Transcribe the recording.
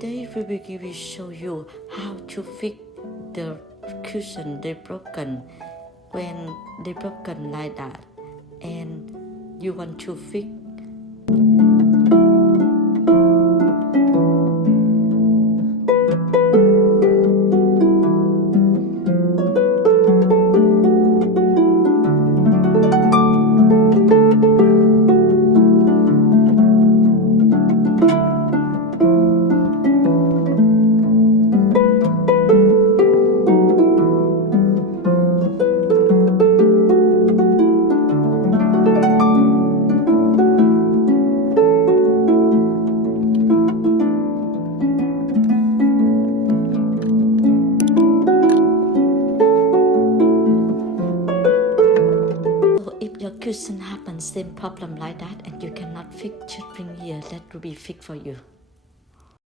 today we will show you how to fix the cushion they broken when they broken like that, and you want to fix. So if your cushion happens same problem like that and you cannot fix, just bring here, that will be fixed for you.